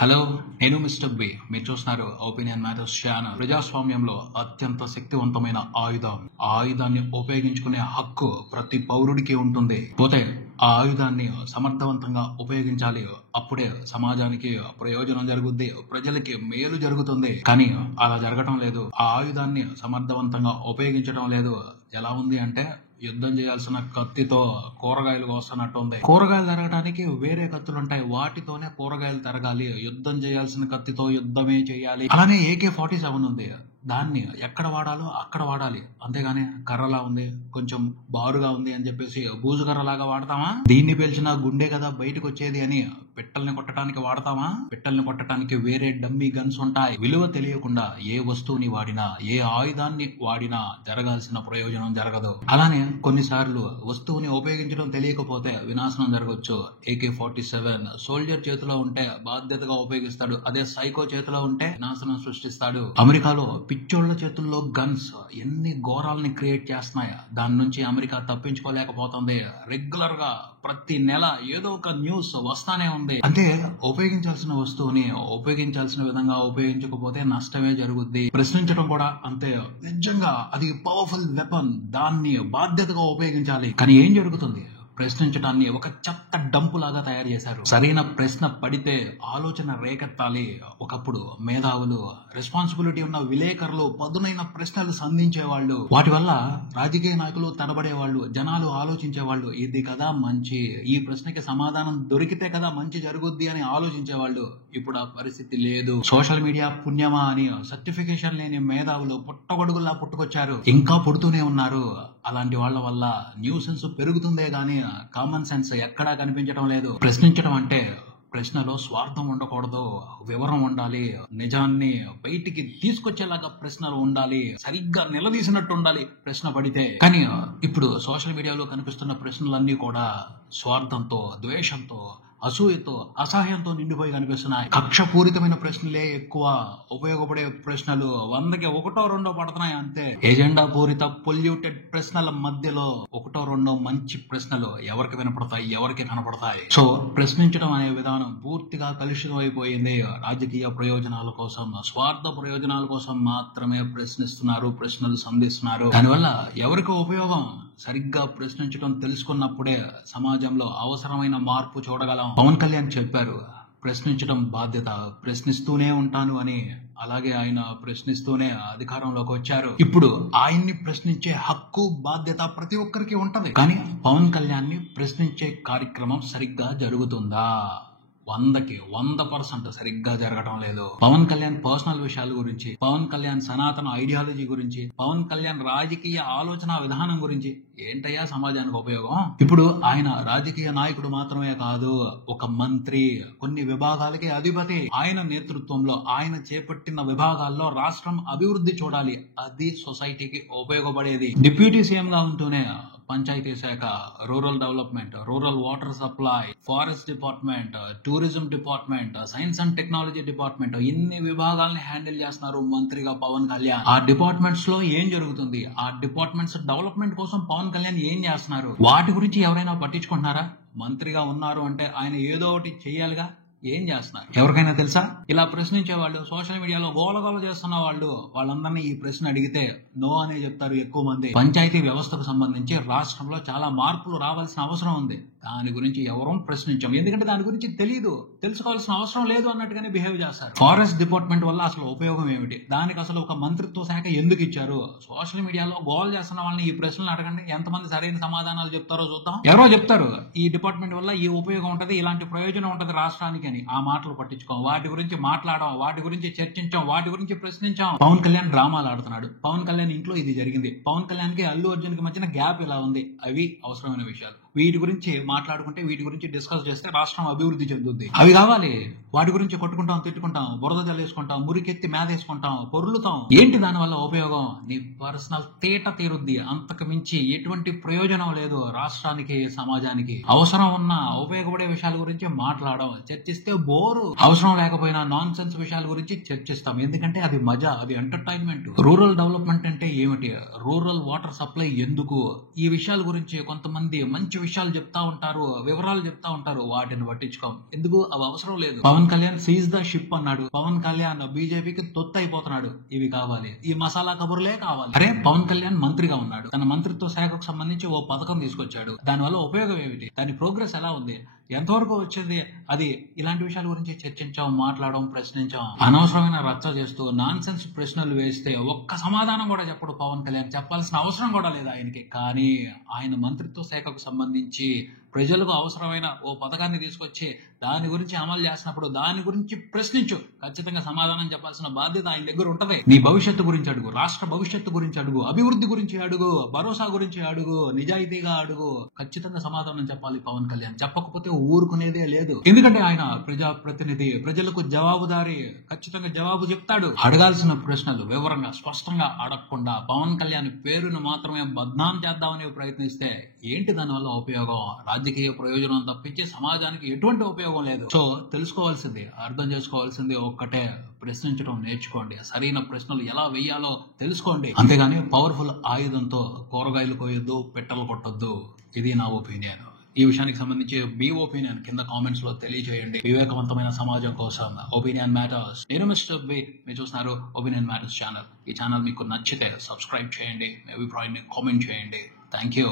Hello, నేను mister B. మీరు చూస్తున్నారు ఒపీనియన్ మ్యాటర్స్ ఛానల్. ప్రజాస్వామ్యంలో అత్యంత శక్తివంతమైన ఆయుధాన్ని ఉపయోగించుకునే హక్కు ప్రతి పౌరుడికి ఉంటుంది. పోతే ఆ ఆయుధాన్ని సమర్థవంతంగా ఉపయోగించాలి. అప్పుడే సమాజానికి ప్రయోజనం జరుగుద్ది, ప్రజలకి మేలు జరుగుతుంది. కానీ అలా జరగటం లేదు. ఆ ఆయుధాన్ని సమర్థవంతంగా ఉపయోగించడం లేదు. ఎలా ఉంది అంటే యుద్ధం చేయాల్సిన కత్తితో కూరగాయలు కోస్తున్నట్టు ఉంది. కూరగాయలు తరగడానికి వేరే కత్తులు ఉంటాయి, వాటితోనే కూరగాయలు తరగాలి. యుద్ధం చేయాల్సిన కత్తితో యుద్ధమే చేయాలి. అలానే AK-47 ఉంది, దాన్ని ఎక్కడ వాడాలో అక్కడ వాడాలి. అంతేగాని కర్రలా ఉంది, కొంచెం బారుగా ఉంది అని చెప్పేసి బూజు కర్రలాగా వాడతామా? దీన్ని పేల్చిన గుండె కదా బయటకు వచ్చేది అని పిట్టల్ని కొట్టడానికి వాడతామా? పిట్టల్ని కొట్టడానికి వేరే డమ్మీ గన్స్ ఉంటాయి. విలువ తెలియకుండా ఏ వస్తువుని వాడినా, ఏ ఆయుధాన్ని వాడినా జరగాల్సిన ప్రయోజనం జరగదు. అలానే కొన్నిసార్లు వస్తువుని ఉపయోగించడం తెలియకపోతే వినాశనం జరగవచ్చు. AK-47 సోల్జర్ చేతిలో ఉంటే బాధ్యతగా ఉపయోగిస్తాడు, అదే సైకో చేతిలో ఉంటే వినాశనం సృష్టిస్తాడు. అమెరికాలో పిచ్చోళ్ల చేతుల్లో గన్స్ ఎన్ని ఘోరాలని క్రియేట్ చేస్తున్నాయి. దాని నుంచి అమెరికా తప్పించుకోలేకపోతుంది. రెగ్యులర్ గా ప్రతి నెల ఏదో ఒక న్యూస్ వస్తానే ఉంది. అంటే ఉపయోగించాల్సిన వస్తువుని ఉపయోగించాల్సిన విధంగా ఉపయోగించకపోతే నష్టమే జరుగుద్ది. ప్రశ్నించడం కూడా అంతే. నిజంగా అది పవర్ఫుల్ వెపన్, దాన్ని బాధ్యతగా ఉపయోగించాలి. కానీ ఏం జరుగుతుంది? ప్రశ్నించడాన్ని ఒక చెత్త డంపు లాగా తయారు చేశారు. సరైన ప్రశ్న పడితే ఆలోచన రేకెత్తాలి. ఒకప్పుడు మేధావులు, రెస్పాన్సిబిలిటీ ఉన్న విలేకరులు పదునైన ప్రశ్నలు సంధించేవాళ్ళు. వాటి వల్ల రాజకీయ నాయకులు తడబడేవాళ్ళు, జనాలు ఆలోచించేవాళ్ళు. ఇది కదా మంచి, ఈ ప్రశ్నకి సమాధానం దొరికితే కదా మంచి జరుగుద్ది అని ఆలోచించేవాళ్ళు. ఇప్పుడు ఆ పరిస్థితి లేదు. సోషల్ మీడియా పుణ్యమా అని సర్టిఫికేషన్ లేని మేధావులు పుట్టగొడుగుల్లా పుట్టుకొచ్చారు, ఇంకా పుడుతూనే ఉన్నారు. అలాంటి వాళ్ళ వల్ల న్యూసెన్స్ పెరుగుతుందే గానీ కామన్ సెన్స్ ఎక్కడా కనిపించడం లేదు. ప్రశ్నించడం అంటే ప్రశ్నలో స్వార్థం ఉండకూడదు, వివరం ఉండాలి, నిజాన్ని బయటికి తీసుకొచ్చేలాగా ప్రశ్నలు ఉండాలి, సరిగ్గా నిలదీసినట్టు ఉండాలి ప్రశ్న పడితే. కానీ ఇప్పుడు సోషల్ మీడియాలో కనిపిస్తున్న ప్రశ్నలన్నీ కూడా స్వార్థంతో, ద్వేషంతో, అసూయతో, అసహ్యంతో నిండిపోయి కనిపిస్తున్నాయి. కక్షపూరితమైన ప్రశ్నలే ఎక్కువ. ఉపయోగపడే ప్రశ్నలు 100కి 1-2 పడుతున్నాయి అంతే. ఎజెండా పూరిత పొల్యూటెడ్ ప్రశ్నల మధ్యలో 1-2 మంచి ప్రశ్నలు ఎవరికి వినపడతాయి, ఎవరికి కనపడతాయి? సో ప్రశ్నించడం అనే విధానం పూర్తిగా కలుషితం అయిపోయింది. రాజకీయ ప్రయోజనాల కోసం, స్వార్థ ప్రయోజనాల కోసం మాత్రమే ప్రశ్నిస్తున్నారు, ప్రశ్నలు సంధిస్తున్నారు. దానివల్ల ఎవరికి ఉపయోగం? సరిగ్గా ప్రశ్నించడం తెలుసుకున్నప్పుడే సమాజంలో అవసరమైన మార్పు చూడగలం. పవన్ కళ్యాణ్ చెప్పారు, ప్రశ్నించడం బాధ్యత, ప్రశ్నిస్తూనే ఉంటాను అని. అలాగే ఆయన ప్రశ్నిస్తూనే అధికారంలోకి వచ్చారు. ఇప్పుడు ఆయన్ని ప్రశ్నించే హక్కు, బాధ్యత ప్రతి ఒక్కరికి ఉంటది. కానీ పవన్ కళ్యాణ్ ని ప్రశ్నించే కార్యక్రమం సరిగ్గా జరుగుతుందా? 100కి 100% సరిగ్గా జరగడం లేదు. పవన్ కళ్యాణ్ పర్సనల్ విషయాల గురించి, పవన్ కళ్యాణ్ సనాతన ఐడియాలజీ గురించి, పవన్ కళ్యాణ్ రాజకీయ ఆలోచన విధానం గురించి ఏంటయ్యా సమాజానికి ఉపయోగం? ఇప్పుడు ఆయన రాజకీయ నాయకుడు మాత్రమే కాదు, ఒక మంత్రి, కొన్ని విభాగాలకి అధిపతి. ఆయన నేతృత్వంలో ఆయన చేపట్టిన విభాగాల్లో రాష్ట్రం అభివృద్ధి చూడాలి, అది సొసైటీకి ఉపయోగపడేది. డిప్యూటీ సీఎం గా ఉంటూనే పంచాయతీ శాఖ, rural development, rural water supply, forest department, tourism department, science and technology department, ఇన్ని విభాగాల్ని హ్యాండిల్ చేస్తున్నారు మంత్రిగా పవన్ కళ్యాణ్. ఆ డిపార్ట్మెంట్స్ లో ఏం జరుగుతుంది? ఆ డిపార్ట్మెంట్స్ డెవలప్మెంట్ కోసం పవన్ కళ్యాణ్ ఏం చేస్తున్నారు? వాటి గురించి ఎవరైనా పట్టించుకుంటున్నారా? మంత్రిగా ఉన్నారు అంటే ఆయన ఏదో ఒకటి చెయ్యాలిగా. ఏం చేస్తున్నారు? ఎవరికైనా తెలుసా? ఇలా ప్రశ్నించే వాళ్ళు, సోషల్ మీడియాలో గోలగోల చేస్తున్న వాళ్ళు, వాళ్ళందరినీ ఈ ప్రశ్న అడిగితే నో అనే చెప్తారు ఎక్కువ మంది. పంచాయతీ వ్యవస్థకు సంబంధించి రాష్ట్రంలో చాలా మార్పులు రావాల్సిన అవసరం ఉంది. దాని గురించి ఎవరూ ప్రశ్నించాం, ఎందుకంటే దాని గురించి తెలియదు, తెలుసుకోవాల్సిన అవసరం లేదు అన్నట్టుగానే బిహేవ్ చేస్తారు. ఫారెస్ట్ డిపార్ట్మెంట్ వల్ల అసలు ఉపయోగం ఏమిటి? దానికి అసలు ఒక మంత్రిత్వ శాఖ ఎందుకు ఇచ్చారు? సోషల్ మీడియాలో గోల్ చేస్తున్న వాళ్ళని ఈ ప్రశ్నలు అడగండి, ఎంతమంది సరైన సమాధానాలు చెప్తారో చూద్దాం. ఎవరో చెప్తారు ఈ డిపార్ట్మెంట్ వల్ల ఈ ఉపయోగం ఉంటది, ఇలాంటి ప్రయోజనం ఉంటది రాష్ట్రానికి అని. ఆ మాటలు పట్టించుకోం, వాటి గురించి మాట్లాడడం, వాటి గురించి చర్చించాం, వాటి గురించి ప్రశ్నించాం. పవన్ కళ్యాణ్ డ్రామాలు ఆడుతున్నాడు, పవన్ కళ్యాణ్ ఇంట్లో ఇది జరిగింది, పవన్ కళ్యాణ్ కి అల్లు అర్జున్ కి మధ్యన గ్యాప్ ఇలా ఉంది, అవి అవసరమైన విషయాలు. వీటి గురించి మాట్లాడుకుంటే, వీటి గురించి డిస్కస్ చేస్తే రాష్ట్రం అభివృద్ధి చెందుద్ది. అవి కావాలి. వాటి గురించి కొట్టుకుంటాం, తిట్టుకుంటాం, బురద జల్లేసుకుంటాం, మురికెత్తి మేదేసుకుంటాం, పొర్లుతాం. ఏంటి దాని వల్ల ఉపయోగం? నీ పర్సనల్ తేట తీరుద్ది, అంతకు మించి ఎటువంటి ప్రయోజనం లేదు రాష్ట్రానికి, సమాజానికి. అవసరం ఉన్న ఉపయోగపడే విషయాల గురించి మాట్లాడడం, చర్చిస్తే బోరు. అవసరం లేకపోయినా నాన్ సెన్స్ విషయాల గురించి చర్చిస్తాం, ఎందుకంటే అది మజా, అది ఎంటర్టైన్మెంట్. రూరల్ డెవలప్మెంట్ అంటే ఏమిటి? రూరల్ వాటర్ సప్లై ఎందుకు? ఈ విషయాల గురించి కొంతమంది మంచి విషయాలు చెప్తా ఉంటారు, వివరాలు చెప్తా ఉంటారు, వాటిని పట్టించుకోం. ఎందుకు? అవి అవసరం లేదు. Pawan Kalyan seize the ship అన్నాడు. పవన్ కళ్యాణ్ బీజేపీకి తొత్తు అయిపోతున్నాడు. ఇవి కావాలి, ఈ మసాలా కబుర్లే కావాలి. అరే, పవన్ కళ్యాణ్ మంత్రిగా ఉన్నాడు, తన మంత్రిత్వ శాఖకు సంబంధించి ఓ పథకం తీసుకొచ్చాడు. దానివల్ల ఉపయోగం ఏమిటి? దాని ప్రోగ్రెస్ ఎలా ఉంది? ఎంతవరకు వచ్చింది? అది ఇలాంటి విషయాల గురించి చర్చించాం, మాట్లాడడం, ప్రశ్నించాం. అనవసరమైన రచ్చ చేస్తూ నాన్ సెన్స్ ప్రశ్నలు వేస్తే ఒక్క సమాధానం కూడా చెప్పడు పవన్ కళ్యాణ్. చెప్పాల్సిన అవసరం కూడా లేదు ఆయనకి. కానీ ఆయన మంత్రిత్వ శాఖకు సంబంధించి ప్రజలకు అవసరమైన ఓ పథకాన్ని తీసుకొచ్చి దాని గురించి అమలు చేసినప్పుడు దాని గురించి ప్రశ్నించు, ఖచ్చితంగా సమాధానం చెప్పాల్సిన బాధ్యత ఆయన దగ్గర ఉంటది. నీ భవిష్యత్తు గురించి అడుగు, రాష్ట్ర భవిష్యత్తు గురించి అడుగు, అభివృద్ధి గురించి అడుగు, భరోసా గురించి అడుగు, నిజాయితీగా అడుగు. ఖచ్చితంగా సమాధానం చెప్పాలి పవన్ కళ్యాణ్. చెప్పకపోతే ఊరుకునేదే లేదు. ఎందుకంటే ఆయన ప్రజాప్రతినిధి, ప్రజలకు జవాబుదారి, ఖచ్చితంగా జవాబు చెప్తాడు. అడగాల్సిన ప్రశ్నలు వివరంగా స్పష్టంగా అడగకుండా పవన్ కళ్యాణ్ పేరును మాత్రమే బద్నాం చేద్దామని ప్రయత్నిస్తే ఏంటి దానివల్ల ఉపయోగం? రాజకీయ ప్రయోజనం తప్పించి సమాజానికి ఎటువంటి ఉపయోగం లేదు. సో తెలుసుకోవాల్సింది, అర్థం చేసుకోవాల్సింది ఒక్కటే, ప్రశ్నించడం నేర్చుకోండి. సరైన ప్రశ్నలు ఎలా వేయాలో తెలుసుకోండి. అంతేగాని పవర్ఫుల్ ఆయుధంతో కూరగాయలు కోయొద్దు, పెట్టలు కొట్టొద్దు. ఇది నా ఒపీనియన్. ఈ విషయానికి సంబంధించి మీ ఒపీనియన్ కింద కామెంట్స్ లో తెలియజేయండి. వివేకవంతమైన సమాజం కోసం ఒపీనియన్ మ్యాటర్స్. నేను మిస్టర్ బి, మీరు చూస్తున్నారు ఒపీనియన్ మ్యాటర్స్ ఛానల్. ఈ ఛానల్ మీకు నచ్చితే సబ్స్క్రైబ్ చేయండి, మీ అభిప్రాయాన్ని కామెంట్ చేయండి. Thank you.